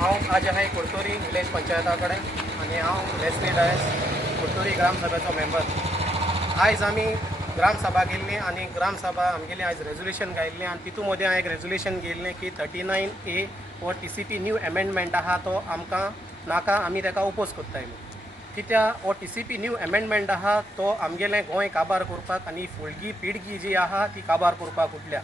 हांव आज आहे कुडतोरी विलेज पंचायता कडेन आनी हांव लेस्ली डायस कुडतोरी ग्रामसभेचो मेंबर. आयज आमी ग्रामसभा गेल्ली आनी ग्रामसभा आमगेली आयज रेजोल्युशन घायल्लें आनी तितू मदें हांवें एक रेजोल्युशन गेल्लें की 39A हो TCP न्यू एमेंडमेंट आहा तो आमकां नाका, आमी ताका ओपोज कोत्ताय. कित्याक हो TCP न्यू एमेंडमेंट आहा तो आमगेलें गोंय काबार करपाक आनी फुडली पिळगी जी आहा ती काबार करपाक उठल्या.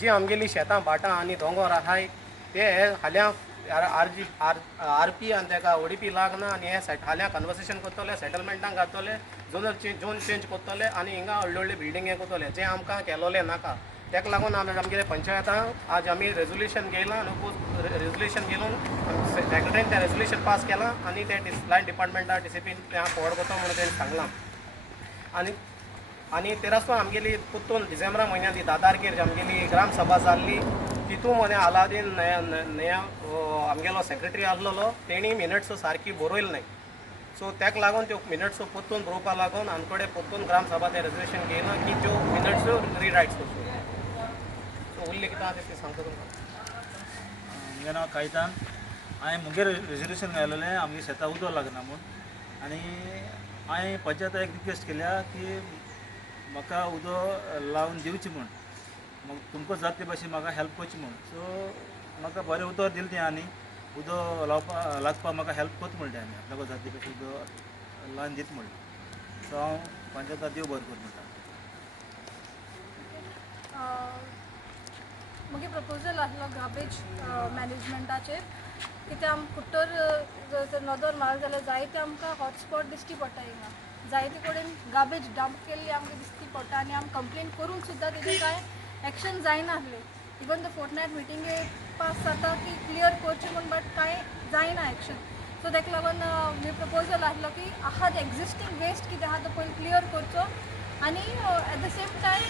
जी आमगेली शेतां भाटां आनी दोंगर आहाय ते हाल्या RP आनी ताका ODP लागना आनी हे हाल्या कन्वर्सेशन करतले, सेटलमेंटांक घातले, झोन चेंज करतले आनी हिंगा व्हडले व्हडले बिल्डिंगे करतले, जे आमकां केलोले नाका. ताका लागून आमगे पंचायतां आज आमी रेजोल्युशन घेयलां आनी रेजोल्युशन घेवन सेक्रेटरीन तें रेजोल्युशन पास केलां आनी ते लायन डिपार्टमेंटा TCP फॉरवर्ड करता म्हणून तेणें सांगलां. आनी तेरासून आमगेली पुत्तून डिसेंबरा म्हयन्यांत 10 तारखेर आमगेली ग्रामसभा जाल्ली. तितू मदें अलाउद्दीन नया आमगेलो सेक्रेटरी आसलेलो, तेणी मिनट्स सारकी बरयली नाय. सो ताका लागून त्यो मिनट्स परतून बरोवपा लागून आमकडे परतून ग्रामसभा तें रेजोल्युशन घेयलां की त्यो मिनट्स रिरायट्स करच्यो. सो उरलें कितें आहा तें सांगता तुमकां. म्हजें नांव कायतान. हांवें मुगे रेजोल्युशन घायलेलें आमगे शेतां उदक लागना म्हूण, आनी हांवें पंचायता एक रिक्वेस्ट केल्या की म्हाका उदक लावन दिवचें म्हूण, तुमकां जाता ते भाशेन म्हाका हेल्प करची म्हूण. सो म्हाका बरें उदक दिलें तें आनी उदक लागपाक म्हाका हेल्प करता म्हणलें आमी, आपल्याक जाता ते भाशेन उदक लावन दिता म्हणलें. सो हांव पंचायता देव बरें करता म्हणटा. मुगे प्रपोजल आसलो गार्बेज मॅनेजमेंटाचेर, कित्याक आम कुट्टर नदर मार जाल्यार जायते आमकां हॉटस्पॉट दिश्टी पडटा. हिंगा जायते कडेन गार्बेज डंप केल्ली आमकां दिश्टी पडटा आनी आमी कंप्लेन करून सुद्दां तेजेर कांय एक्शन जायना आसलें. इवन द फोर्टनायट मिटिंगे पास जाता की क्लियर करचें म्हूण, बट कांय जायना एक्शन. सो ताका लागून मी प्रपोजल आसलो की आहा ते एक्जिस्टींग वेस्ट कितें आहा तो पयलीं क्लियर करचो आनी at the same time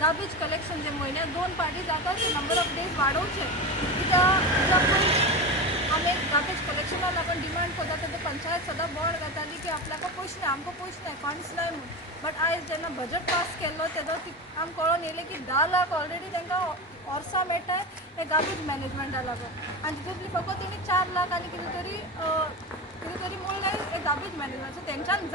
garbage collection जे म्हयन्याक 2 पार्टी जाता ते नंबर ऑफ डेज वाडोवचे. कित्याक आमी गार्बेज कलेक्शनाक लागून डिमांड करता तें पंचायत सदां बोर्ड घाताली की आपल्याक पयशे नाय, आमकां पयशे नाय, फंड्स नाय म्हूण. बट आयज जेन्ना बजट पास केल्लो तेजो आमकां कळोन येयलें की 10 लाख ऑलरेडी तांकां वर्सां मेळटाय हे गार्बेज मॅनेजमेंटा लागून, आनी तितूंतली फकत तेणी 4 लाख आनी कितें तरी म्हणलें हे गार्बेज मॅनेजमेंट. सो तेंच्यान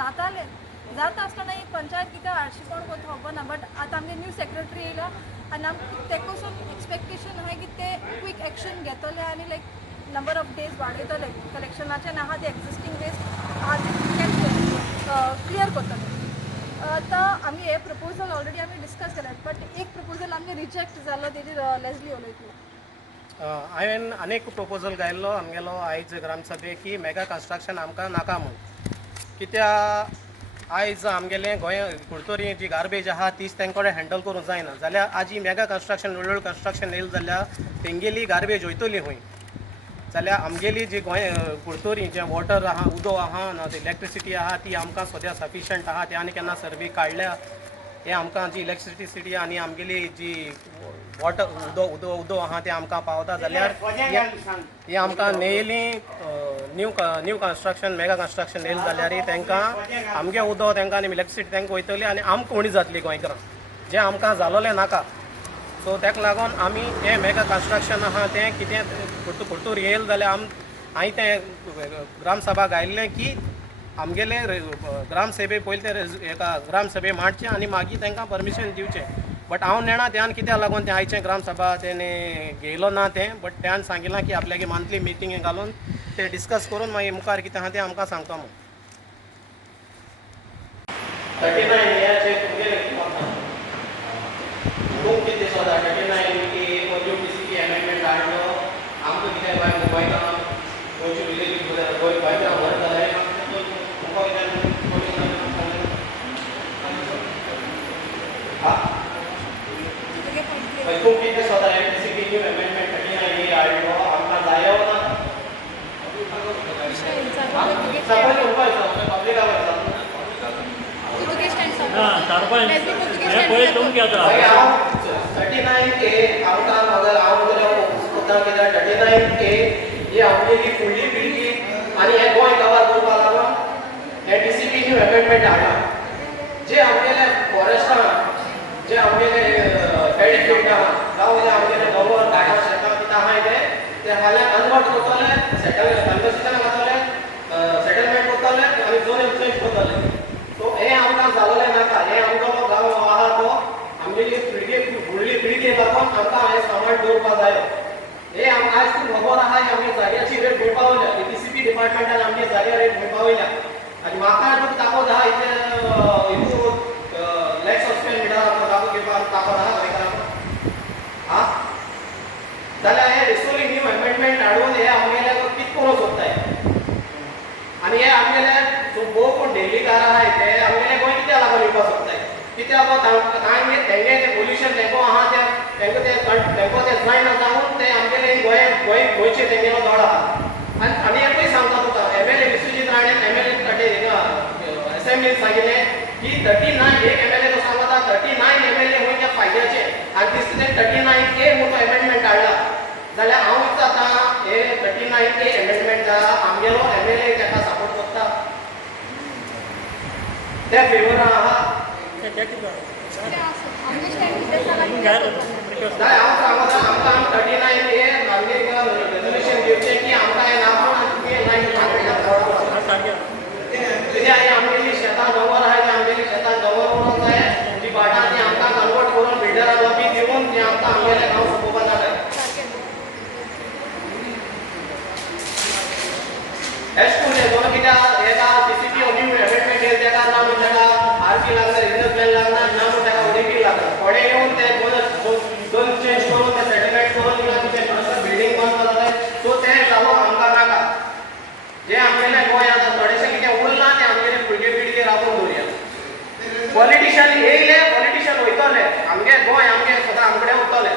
जाता आसतना ही पंचायत कितें हाडशी कोण करता खबर ना. बट आतां आमगे न्यू सेक्रेटरी येयला आनी आमकां तेका वचून एक्सपेक्टेशन आहाय की ते क्वीक एक्शन घेतले आनी लायक नंबर ऑफ डेज वाडयतले कलेक्शनाचे आनी आहा ते एक्जिस्टींग वेस्ट आहा क्लियर करतले. आतां आमी हे प्रपोजल ऑलरेडी आमी डिस्कस केल्यात, बट एक प्रपोजल आमगे रिजेक्ट जालो तेजेर लेस्ली उलयतलो. हांवें आनीक प्रपोजल घायल्लो आमगेलो आयज ग्रामसभेक की मेगा कन्स्ट्रक्शन आमकां नाका म्हूण. कित्याक आयज आमगेलें गोंय कुडतोरी जी गार्बेज आहा तीच तांचे कडेन हँडल करूंक जायना जाल्यार आज ही मेगा कन्स्ट्रक्शन व्हडलें कन्स्ट्रक्शन येयलें जाल्यार तेंगेली गार्बेज वयतली खंय. जाल्यार आमगेली जी गोंय कुडतोरी जें वॉटर आहा, उदक आहा ना इलेक्ट्रिसिटी आहा ती आमकां सद्या सफिशंट आहा. ते आनी केन्ना सर्वे काडल्या हे आमकां जी इलेक्ट्रिसिटी आनी आमगेली जी वॉटर उदक आहा तें आमकां पावता जाल्यार हे आमकां नेयली न्यू कन्स्ट्रक्शन मेगा कन्स्ट्रक्शन येयलें जाल्यार तांकां आमगे उदक तांकां आनी इलेक्ट्रिसिटी तांकां वयतली आनी आमकां उणी जातली गोंयकारां, जें आमकां जालोलें नाका. सो ताका लागून आमी हें मेगा कन्स्ट्रक्शन आहा तें कितें कुडतोर येयलें जाल्यार हांवें तें ग्रामसभा घायल्लें की आमगेले ग्रामसभे पयलीं तें हेका ग्रामसभे मांडचें आनी मागीर तांकां परमिशन दिवचें. बट हांव नेणा त्यान कित्याक लागून तें आयचें ग्रामसभा तेणें घेयलो ना तें, बट त्यान सांगिलां की आपल्यागे मंथली मिटींग घालून ते डिस्कस करून मागीर मुखार कितें आहा तें आमकां सांगता म्हूण. 39 इयर्सचे तुमगेलें कितें म्हणटा? खूब कितें दिसता 39 की न्यू TCP एमेंडमेंट हाडलो आमकां कितें बाय गोंयकारां गोंयचे विलेज गोंयकारां बरें जालें तुमकां खूब कितें दिसता TCP न्यू एमेंडमेंट 39 हाडलो आमकां जायो ना सगळें उपायचा पब्लीक आवाज जी आमगेली फुडली पिळगी आनी हे गोंय कवर करपा लागून हे TCP न्यू एमेंडमेंट हाडला. जे आमगेले फॉरेस्टान जे आमगेले पॅडी फील्ड आहा जावं जे आमगेले दोंगर घाटां शेतां कितें आहाय ते हाल्या कन्वर्ट करतले कन्वर्सेशन घातले सेटलमेंट करतले आनी दोन चेंज करतले सो हे आमकां जालोलें नाका हे आमचो गांव आहा तो आमगेली फुडली पिळगी लागून आमकां हें सामान दवरपा जायो हे आमकां आज तूं खबर आहा आमगे जाग्याची रेट खूब पावल्या EPCP डिपार्टमेंटान आमगे जाग्या रेट खूब पावयल्या आनी म्हाका तुका ताकद आहा इथे हितू लॅक्स ऑफ स्क्वेअर मिटर आमकां ताकद घेवपाक ताकद आहा गोंयकारांक हा जाल्यार हे रिस्टोरिंग न्यू अमेंडमेंट हाडून हे आमगेले कित करूं सोदताय आनी हे आमगेले भोव कोण डेल्लीकार आहा ते आमगेले गोंय कित्याक लागून येवपाक सोदताय कित्याक तांगे तेंगे ते पोल्युशन तेंको आहा तेंको ते जायना जावन ते आमगेले गोंयचे तेंगेलो दळ आहा आनी एकूय सांगता तुका MLA विश्वजीत राणे MLA असेंब्लीन सांगिल्लें की 39 एक MLA तो सांगता 39 MLA गोंयच्या फायद्याचे आनी दिसता ते 39 एक मोठो अमेंडमेंट हाडला जाल्यार हांव विचारता हे 39 एक अमेंडमेंट आमगेलो MLA ताका सपोर्ट करता त्या फेवर आहा जाल्यार हांव सांगता आमकां 39 ए आमगे रेजोल्यूशन घेवचें की आमकां हें नाका आनी लायन कित्याक हे आमगेली शेतां डोंगर आहाय ते आमगेली शेतां डोंगर उडोवंक जाय जी भाटां ती आमकां कन्वर्ट करून बिल्डराक लॉबी दिवन ती आमकां आमगेले गांव सोंपोवपा जाय एश कोन दोन कित्याक हेका PCP न्यू अमेंडमेंट येयला तेका ना म्हण तेका RP लागना रिजनल प्लॅन लागना ना म्हण तेका ODP लागना थोडे येवन ते दोन चेंज करून ते सेटलमेंट करून किंवा तुमचे बिल्डींग बंद करता सो ते जावो आमकां नाका जे आमगेले गोंय आतां थोडेशें कितें उरलां ते आमगेले फुडके पिळगे राखून दवरया पॉलिटिशियन येयले पॉलिटिशियन वयतले आमगे गोंय आमगे सदां आमकडे उरतले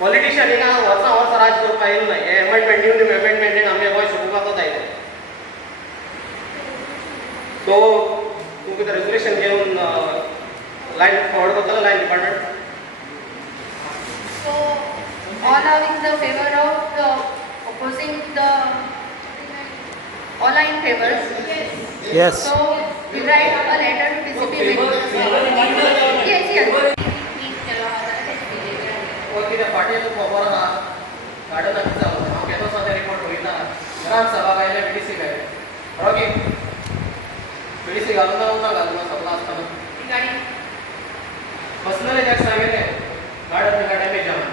पॉलिटिशियन हिंगा वर्सां वर्स राज करपा येयलो न्हय हे अमेंडमेंट न्यू अमेंडमेंटीन आमगे गोंय सोंपोवपाकूच आयले सो तूं कितें रेजोल्यूशन घेवन लायन फॉरवर्ड करतलो line department So, all are in the favor of the opposing the, all are in favor. Yes. So, we write a letter to DCP. Yes, yes. कितें फाटीं खबर आहा गार्डनाक जालो हांव केदो सद्या रिपोर्ट वयता ग्राम सभा गायले BDC गायले रोगी BDC घालून ना घालून सगळं आसतना पर्सनली ताका सांगिल्लें गार्डन डॅमेज जावन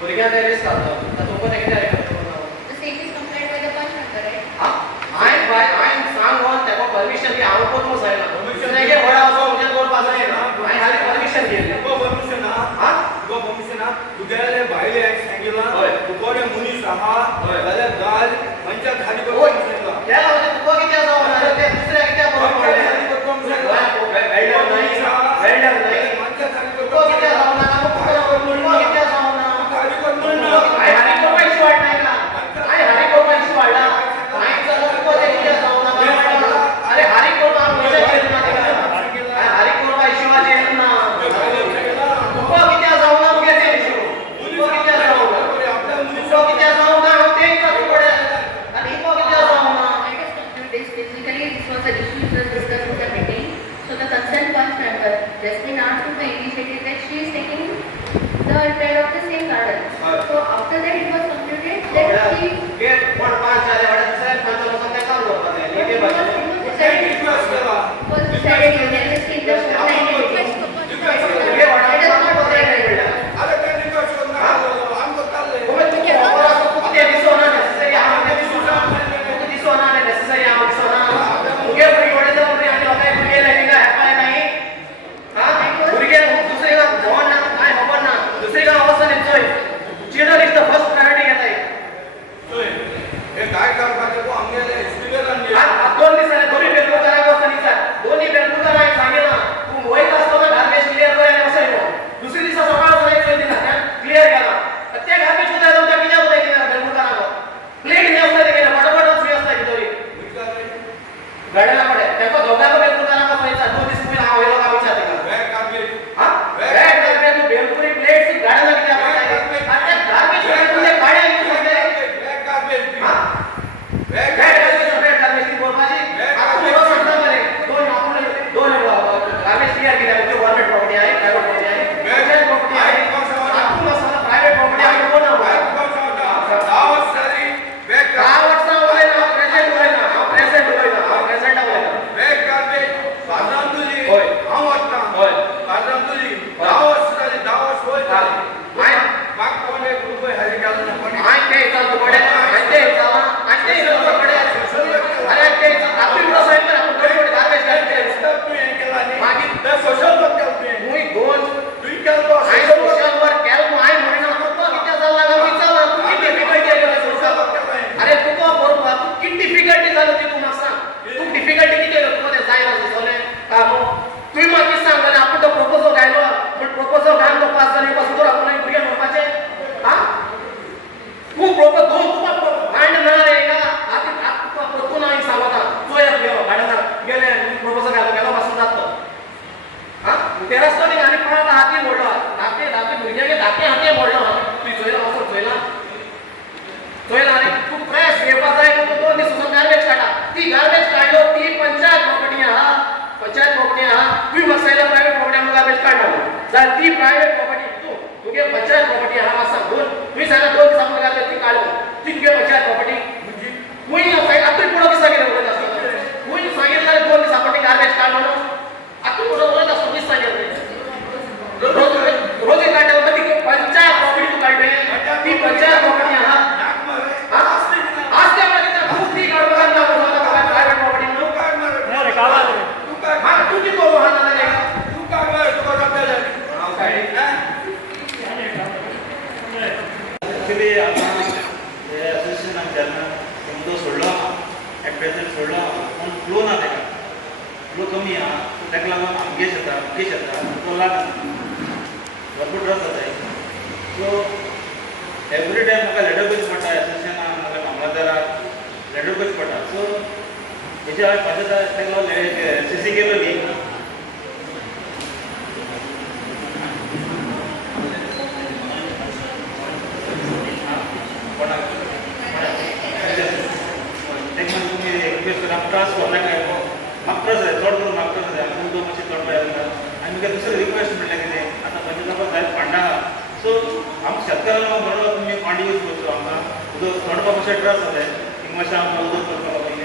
भुरग्यांक ते रिस्क घालता तुमकां तें कितें करता The same is complied by the punch number, right? हांवें सांगून तेका परमिशन की हांव कोतूंक जायना दुसऱ्यागे व्हडा असो म्हणजे करपा जायना हांवें खाली परमिशन घेतली परमिशन आहा तुका परमिशन आहा तुगेले भायले सांगिला तुकोडे मनीस आहा जाल्यार गाल मंचा खाली करपाक सांगिला त्याला म्हणजे तुका कितें जावं ते दुसऱ्या कित्याक बरोबर पडलें वेल्डर नाही मंचा खाली तुका कितें जावं नाका तुका कितें जावं ना खाली करता हांवें हारी करपा इशू वाडनाय ना हांवें हारी करपा इशू वाडला हांवें जाल्यार तुका तें कितें जावं नाका अरे हारी करपा हांव विशय केलो ना तेका हांवें हारी करपा इशूवाचेर येयलो ना तुका कितें जावं ना मुगे तें इशू तुका कितें जावं ना तुका कितें जावं ना हांव तें विचारता पडे आनी तुका कितें जावं ना Basically, this was an issue which was discussed in the meeting. So, the concerned punch member just been asked to the initiative that she is taking the care of the same garden. So, after that it was concluded that she गेट पण 5 जाले वाडा दुसऱ्या 5 लोकांक काय काम करपा जाय न्ही ते भाशेन रिक्वेस्ट केला was decided unanimously in the हे वाडा काम करपा जाय काय म्हणटा अरे ते रिक्वेस्ट करना आम करताले तुका तुका खबर आसा तुका ते दिसोना नेसेसरी हांव ते दिसोना तुका दिसोना नेसेसरी हांव दिसोना मुगे भुरगे वडे जावन रे आनी लोकांक भुरगे लायनींग हेपाय नाही हा भुरगे दुसरे गांव भोंवण ना काय खबर ना दुसरे गांव वचून चोय children is the first priority घेताय हे काय करपाचे तो आमगेले स्पीकर आणि दोन दीस जाले दोन्ही बेलबुकाराक वचून विचार दोन्ही बेलबुकाराक सांग प्रपोज तुका मांड ना रे का आती तुका परतून हांवें सांगता तूं येत गेलो भाड्यान गेले प्रपोजल घालून गेलो पासून जातो हां तेरास्तो नी आनी पळता हाती मोडलो धाके भुरग्यागे धाके हाती मोडलो तूं चोयला वचून चोयला रे तूं फ्रेश घेवपा जाय न्हू 2 दीस वचून गार्बेज काडा ती गार्बेज काडलो ती पंचायत प्रॉपर्टी आहा तुवें म्हाका सांगलें प्रायवेट प्रॉपर्टी आमकां गार्बेज काडना जाल्यार ती प्रायवेट प्रॉपर्टी तुगे पंचायत प्रॉपर्टी आहा म्हाका सांगून तुवें सांगलें 2 दीस आमकां गार्बेज ती काडलो ती तुगे पंचायत प्रॉपर्टी तुवें आतां पुरो दिसा कितें उलयता आसता तुवें सांगितलें जाल्यार 2 दिसा फाटीं गार्बेज काडलो न्हू आतां पुरो उलयता आसता दीस सांगितलें रोज काडटा ती पंचायत प्रॉपर्टी तूं काडलें ती पंचायत प्रॉपर्टी आहा आस्ते मागीर खूब ती काडपाक ना प्रायवेट प्रॉपर्टी न्हू अरे काला हां तूं कितें करू हा नाजाल्यार तू काय बाय तुका जातले हांव काय एक्चुअली आतां हे एसोसिएशनाक जेन्ना मुद्दो सोडलो एट प्रेझेंट सोडलो पूण फ्लो ना तेका फ्लो कमी आहा ताका लागून आमगेश येता तो लागना भरपूर त्रास जाताय सो एवरी टायम म्हाका लेटर करची पडटा एसोसिएशनाक नाजाल्यार मामलादाराक लेटर करची पडटा सो हेचे हांवें पांचदा ताका लागून सीसी केलो न्ही तुम्ही रिक्वेस्ट करा त्रास व्हरना काय म्हाका त्रास जाय चड करून म्हाका त्रास जाय उदक मातशें चडपाक येता आनी म्हाका दुसरें रिक्वेस्ट म्हणलें कितें आतां पंचायत जायत पांडा आहा सो आमकां शेतकारांक बरो तुमी पांडी यूज करचो आमकां उदक चडपाक मातशें त्रास जाताय थिंग मातशें आमकां उदक करपाक लागून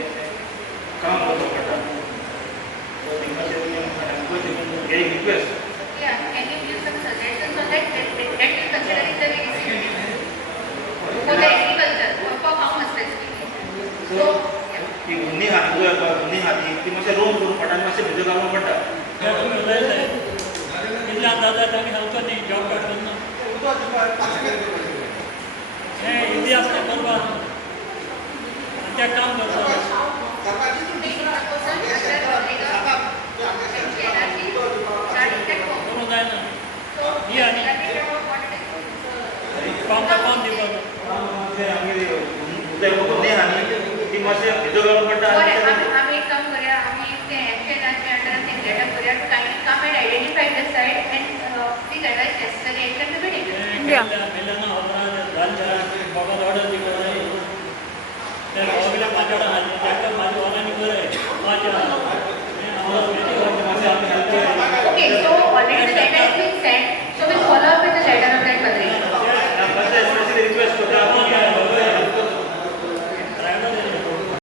काम करचो पडटा सो थिंग मातशें तुमी म्हाका हे request Yeah, can you give some suggestions on that? That is considering the legacy for the agriculture for farmers specifically. So ती उन्नी हाती उन्नी हाती ती मातशें रोवन करून पडटा आनी मातशें भितर घालूंक पडटा इतले अंदाजा आमी घालता न्ही जॉब काडटना हें इजी आसता बरोबर आनी तें काम करता करूंक जायना ही आनी काम दिवपाक उदक उन्नी हाती ती मातशें भितर घालूंक पडटा आम्ही एक काम करूया आम्ही ते ॲक्शनाच्या अंडर ते सेटअप करूया to kindly come and identify the site and please advise necessary action to be taken मेल्याना घालच्या बाबा ऑर्डर दिवं जाय ते बाबाला पांचवडा हाती ताका माझ्या वरांनी बरें माझ्या Okay, so already the letter has been sent, so we'll follow up with the letter of that